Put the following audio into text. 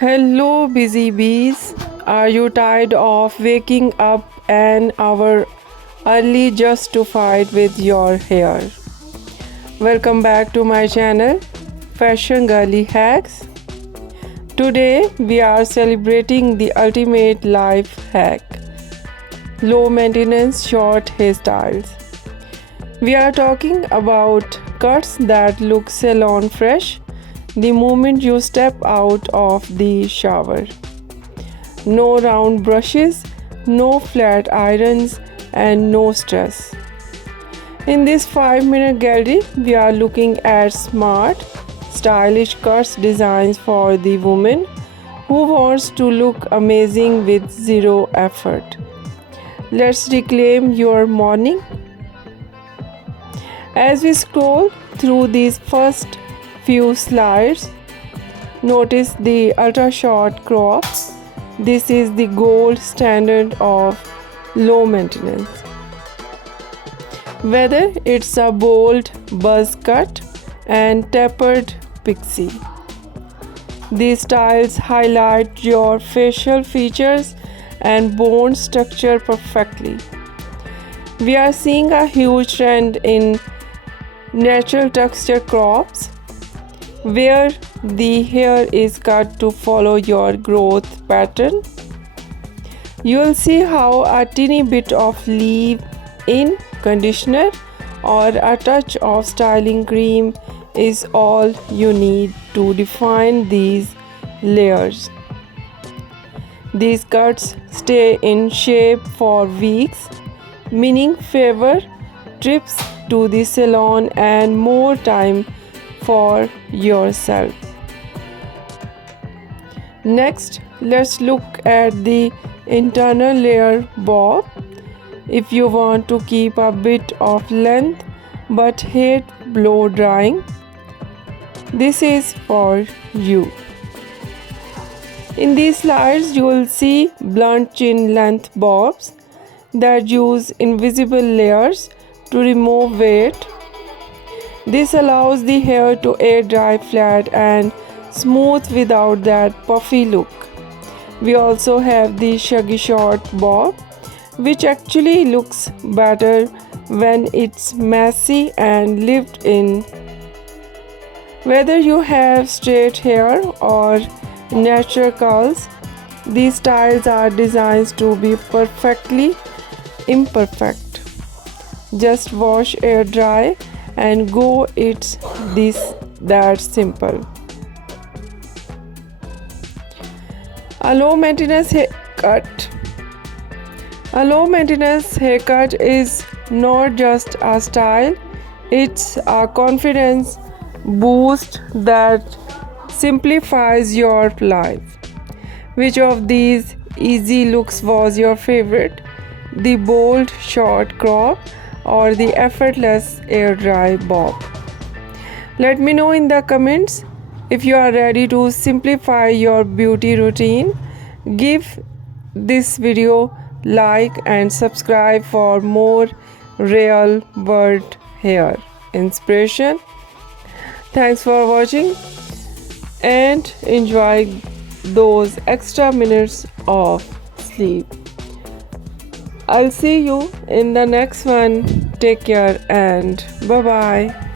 Hello, busy bees. Are you tired of waking up an hour early just to fight with your hair? Welcome back to my channel, Fashion Girly Hacks. Today, we are celebrating the ultimate life hack, low maintenance short hairstyles. We are talking about cuts that look salon fresh the moment you step out of the shower. No round brushes, no flat irons, and no stress. In this 5-minute gallery, we are looking at smart, stylish cuts designs for the woman who wants to look amazing with zero effort. Let's reclaim your morning. As we scroll through these first few slides, notice the ultra short crop. This is the gold standard of low maintenance. Whether it's a bold buzz cut and tapered pixie, these styles highlight your facial features and bone structure perfectly. We are seeing a huge trend in natural texture crops, where the hair is cut to follow your growth pattern. You'll see how a teeny bit of leave-in conditioner or a touch of styling cream is all you need to define these layers. These cuts stay in shape for weeks, meaning fewer trips to the salon and more time for yourself. Next, let's look at the internal layer bob. If you want to keep a bit of length but hate blow drying, this is for you. In these slides, you will see blunt chin length bobs that use invisible layers to remove weight. This allows the hair to air dry flat and smooth without that puffy look. We also have the shaggy short bob, which actually looks better when it's messy and lived in. Whether you have straight hair or natural curls, these styles are designed to be perfectly imperfect. Just wash, air dry, and go. It's that simple. A low maintenance haircut. A low maintenance haircut is not just a style, it's a confidence boost that simplifies your life. Which of these easy looks was your favorite? The bold short crop or the effortless air dry bob? Let me know in the comments. If you are ready to simplify your beauty routine, give this video like and subscribe for more real world hair inspiration. Thanks for watching and enjoy those extra minutes of sleep. I'll see you in the next one. Take care and bye bye.